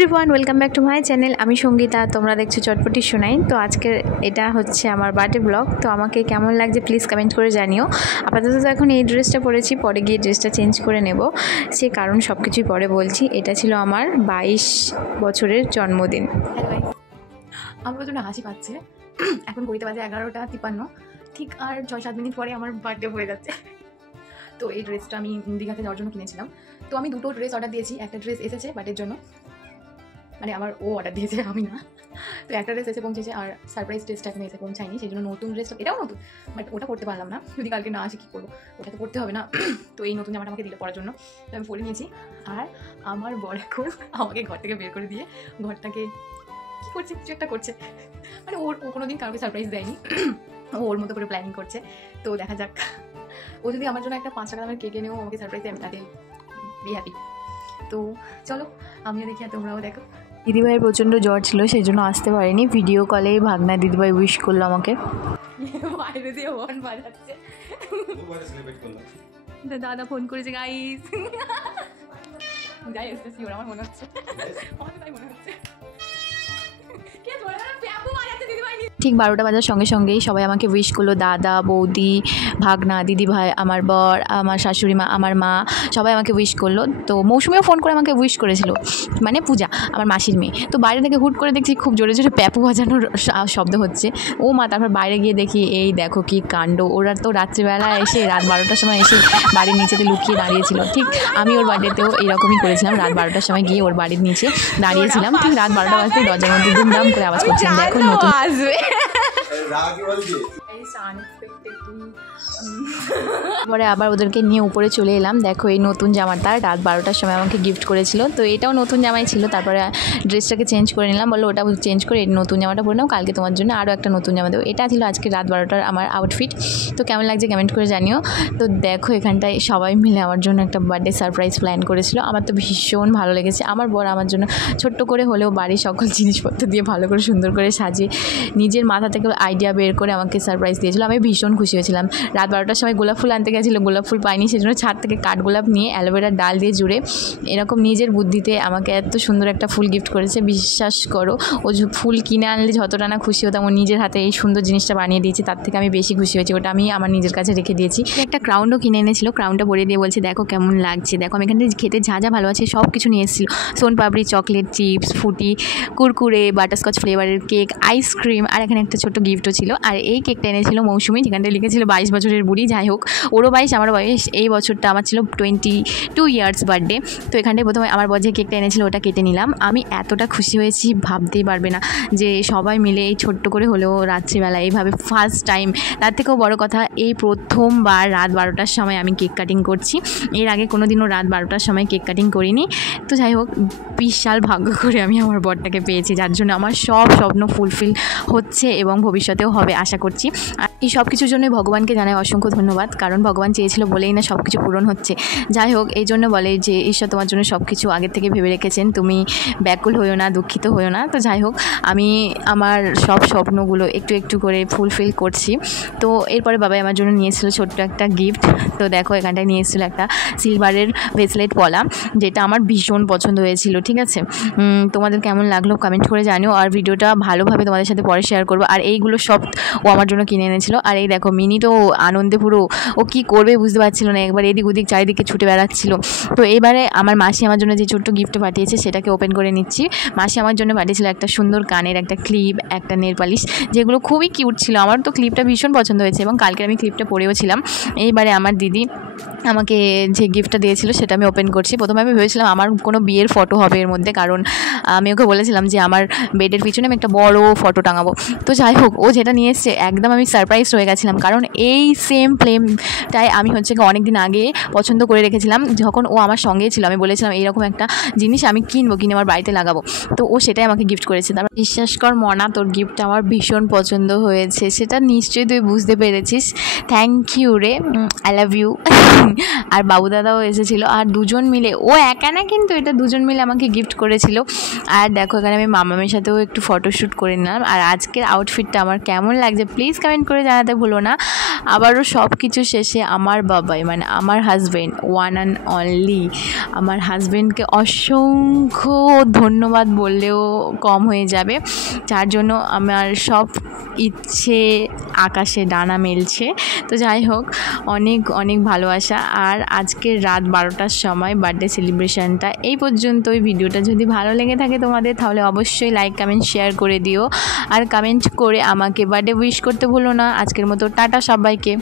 Everyone welcome back to my channel. আমি সঙ্গীতা, তোমরা দেখছো চটপটি শোনাই। তো আজকের এটা হচ্ছে আমার বার্থডে ব্লগ। তো আমাকে কেমন লাগছে প্লিজ কমেন্ট করে জানিও। আপাতত তো এখন এই ড্রেসটা পরেছি, পরে গিয়ে ড্রেসটা চেঞ্জ করে নেব, সে কারণ সব কিছুই পরে বলছি। এটা ছিল আমার 22 বছরের জন্মদিন। আমার প্রচণ্ড হাসি পাচ্ছে। এখন ঘড়িতে বাজে 11:53, ঠিক আর 6-7 মিনিট পরে আমার বার্থডে হয়ে যাচ্ছে। তো এই ড্রেসটা আমি দীঘাতে যাওয়ার জন্য কিনেছিলাম। তো আমি দুটো ড্রেস অর্ডার দিয়েছি, একটা ড্রেস এসেছে বার্থডের জন্য, মানে আমার ও অর্ডার দিয়েছে, আমি না। তো একটা ড্রেস এসে পৌঁছেছে, আর সারপ্রাইজ ড্রেসটা এখন এসে পৌঁছায়নি, সেই জন্য নতুন ড্রেসটা, এটাও নতুন, বাট ওটা পড়তে পারলাম না। যদি কালকে না আসে কী করবো, ওটা তো পড়তে হবে না। তো এই নতুন জামাটা আমাকে দিলে পরার জন্য, তো আমি পরে নিয়েছি। আর আমার বর এখন আমাকে ঘর থেকে বের করে দিয়ে ঘরটাকে কী করছে, কিছু একটা করছে, মানে ও কোনোদিন কাউকে সারপ্রাইজ দেয়নি, ওর মতো করে প্ল্যানিং করছে। তো দেখা যাক, ও যদি আমার জন্য একটা 5 টাকা দামের কেক এনেও আমাকে সারপ্রাইজ দেয়, আমি তাতে বি হ্যাপি। তো চলো আমিও দেখি আর তোমরাও দেখো। দিদিভাইয়ের প্রচণ্ড জ্বর ছিল, সেই জন্য আসতে পারিনি। ভিডিও কলেই ভাগনা দিদিভাই উইশ করলো আমাকে। বাইরে দিয়ে হর্ন বাজাচ্ছে, দাদা ফোন করেছে গাইস। যাই এসেছি, ওর আমার মনে হচ্ছে, আমার তাই মনে হচ্ছে। ঠিক 12টা বাজার সঙ্গে সঙ্গেই সবাই আমাকে উইশ করলো, দাদা, বৌদি, ভাগনা, দিদিভাই, আমার বর, আমার শাশুড়ি মা, আমার মা, সবাই আমাকে উইশ করলো। তো মৌসুমিও ফোন করে আমাকে উইশ করেছিল, মানে পূজা, আমার মাসির মেয়ে। তো বাইরে থেকে হুট করে দেখছি খুব জোরে জোরে প্যাপু বাজানোর শব্দ হচ্ছে। ও মা, তারপর বাইরে গিয়ে দেখি এই দেখো কি কাণ্ড। ওরা তো রাত্রিবেলা এসে রাত 12টার সময় এসে বাড়ির নিচেতে লুকিয়ে দাঁড়িয়েছিল। ঠিক আমি ওর বার্থডেতেও এইরকমই করেছিলাম, রাত 12টার সময় গিয়ে ওর বাড়ির নিচে দাঁড়িয়েছিলাম। ঠিক রাত 12টা বাজতেই দরজার মধ্যে দুমদাম করে আওয়াজ করছিলাম, দেখো নতুন আসবে। পরে আবার ওদেরকে নিয়ে উপরে চলে এলাম। দেখো এই নতুন জামাটা রাত 12টার সময় আমাকে গিফট করেছিল। তো এটাও নতুন জামাই ছিল। তারপরে ড্রেসটাকে চেঞ্জ করে নিলাম, বললো ওটা চেঞ্জ করে এই নতুন জামাটা পরে নাও, কালকে তোমার জন্য আরও একটা নতুন জামা দেবো। এটা ছিল আজকে রাত 12টার আমার আউটফিট। তো কেমন লাগছে কমেন্ট করে জানিও। তো দেখো এখানটায় সবাই মিলে আমার জন্য একটা বার্থডে সারপ্রাইজ প্ল্যান করেছিল। আমার তো ভীষণ ভালো লেগেছে। আমার বর আমার জন্য ছোট্ট করে হলেও বাড়ির সকল জিনিসপত্র দিয়ে ভালো করে সুন্দর করে সাজিয়ে নিজের মাথা থেকে আইডিয়া বের করে আমাকে সারপ্রাইজ দিয়েছিল। আমি ভীষণ খুশি হয়েছিলাম। রাত 12টার সময় গোলাপ ফুল আনতে গেছিলো, গোলাপ ফুল পাইনি, সেজন্য ছাদ থেকে কাঠগোলাপ নিয়ে অ্যালোভেরার ডাল দিয়ে জুড়ে এরকম নিজের বুদ্ধিতে আমাকে এত সুন্দর একটা ফুল গিফট করেছে। বিশ্বাস করো, ও ফুল কিনে আনলে যতটা না খুশি হতাম, ও নিজের হাতে এই সুন্দর জিনিসটা বানিয়ে দিয়েছে, তার থেকে আমি বেশি খুশি হয়েছি। ওটা আমি আমার নিজের কাছে রেখে দিয়েছি। একটা ক্রাউনও কিনে এনেছিল, ক্রাউনটা পরিয়ে দিয়ে বলছে দেখো কেমন লাগছে। দেখো আমি এখানে খেতে যা যা ভালো আছে সব কিছু নিয়ে এসেছিলো, সোনপাপড়ি, চকলেট, চিপস, ফুটি, কুরকুরে, বাটারস্কচ ফ্লেভারের কেক, আইসক্রিম, আর এখানে একটা ছোট্ট গিফটও ছিল। আর এই কেকটা এনেছিল মৌসুমি, যেখানটা লিখেছিল 22 বছরের বুড়ি। যাই হোক, ওরও 22, আমারও 22। এই বছরটা আমার ছিল 22 ইয়ার্স বার্থডে। তো এখানটায় প্রথমে আমার বর যে কেকটা এনেছিল ওটা কেটে নিলাম। আমি এতটা খুশি হয়েছি ভাবতেই পারবে না, যে সবাই মিলে এই ছোট্ট করে হলেও রাত্রিবেলা এইভাবে ফার্স্ট টাইম, তার থেকেও বড় কথা এই প্রথমবার রাত 12টার সময় আমি কেক কাটিং করছি। এর আগে কোনো দিনও রাত 12টার সময় কেক কাটিং করিনি। তো যাই হোক, বিশাল ভাগ্য করে আমি আমার বরটাকে পেয়েছি, যার জন্য আমার সব স্বপ্ন ফুলফিল হচ্ছে এবং ভবিষ্যতেও হবে আশা করছি। আর এই সব কিছুর জন্য ভগবানকে জানাই অসংখ্য ধন্যবাদ, কারণ ভগবান চেয়েছিল বলেই না সব কিছু পূরণ হচ্ছে। যাই হোক, এই জন্য বলে যে ঈশ্বর তোমার জন্য সব কিছু আগের থেকে ভেবে রেখেছেন, তুমি ব্যাকুল হইও না, দুঃখিত হইও না। তো যাই হোক, আমি আমার সব স্বপ্নগুলো একটু একটু করে ফুলফিল করছি। তো এরপরে বাবাই আমার জন্য নিয়েছিল ছোট্ট একটা গিফট। তো দেখো এখানটায় নিয়ে এসেছিলো একটা সিলভারের ব্রেসলেট পলা, যেটা আমার ভীষণ পছন্দ হয়েছিল। ঠিক আছে, তোমাদের কেমন লাগলো কমেন্ট করে জানিও। আর ভিডিওটা ভালোভাবে তোমাদের সাথে পরে শেয়ার করবো। আর এইগুলো সব ও আমার জন্য কিনে এনেছিল। আর এই দেখো মিনি তো আনন্দে পুরো, ও কী করবে বুঝতে পারছিল না, একবার এদিক ওদিক চারিদিকে ছুটে বেড়াচ্ছিল। তো এবারে আমার মাসি আমার জন্য যে ছোট্ট গিফট পাঠিয়েছে সেটাকে ওপেন করে নিচ্ছি। মাসি আমার জন্য পাঠিয়েছিল একটা সুন্দর কানের একটা ক্লিপ, একটা নেল পালিশ, যেগুলো খুবই কিউট ছিল। আমার তো ক্লিপটা ভীষণ পছন্দ হয়েছে এবং কালকে আমি ক্লিপটা পরেও ছিলাম। এইবারে আমার দিদি আমাকে যে গিফটটা দিয়েছিল সেটা আমি ওপেন করছি। প্রথমে আমি ভেবেছিলাম আমার কোনো বিয়ের ফটো হবে এর মধ্যে, কারণ আমি ওকে বলেছিলাম যে আমার বেডের পিছনে আমি একটা বড় ফটো টাঙাবো। তো যাই হোক, ও যেটা নিয়ে এসছে একদম আমি সারপ্রাইজ হয়ে গেছিলাম, কারণ এই সেম ফ্লেমটাই আমি হচ্ছে অনেক দিন আগে পছন্দ করে রেখেছিলাম, যখন ও আমার সঙ্গেই ছিল। আমি বলেছিলাম এইরকম একটা জিনিস আমি কিনে আমার বাড়িতে লাগাবো। তো ও সেটাই আমাকে গিফট করেছে। তারপর বিশ্বাস কর মনা, তোর গিফটটা আমার ভীষণ পছন্দ হয়েছে, সেটা নিশ্চয়ই তুই বুঝতে পেরেছিস। থ্যাংক ইউ রে, আই লাভ ইউ। আর বাবু দাদাও এসেছিলো, আর দুজন মিলে, ও একা না কিন্তু, এটা দুজন মিলে আমাকে গিফট করেছিল। আর দেখো এখানে আমি মামামের সাথেও একটু ফটোশ্যুট করে নিলাম। আর আজকের আউটফিটটা আমার কেমন লাগছে প্লিজ কমেন্ট করে জানাতে ভুলো না। আবারও সব কিছু শেষে আমার বাবাই মানে আমার হাজব্যান্ড, ওয়ান অ্যান্ড অনলি আমার হাজব্যান্ডকে অসংখ্য ধন্যবাদ বললেও কম হয়ে যাবে, যার জন্য আমার সব ইচ্ছে আকাশে ডানা মেলছে। তো যাই হোক, অনেক অনেক ভালোবাসা। আর আজকের রাত 12টার সময় বার্থডে সেলিব্রেশনটা এই পর্যন্তই। ভিডিওটা যদি ভালো লেগে থাকে তোমাদের, তাহলে অবশ্যই লাইক কমেন্ট শেয়ার করে দিও, আর কমেন্ট করে আমাকে বার্থডে উইশ করতে ভুলো না। আজকের মতো টাটা সবাইকে।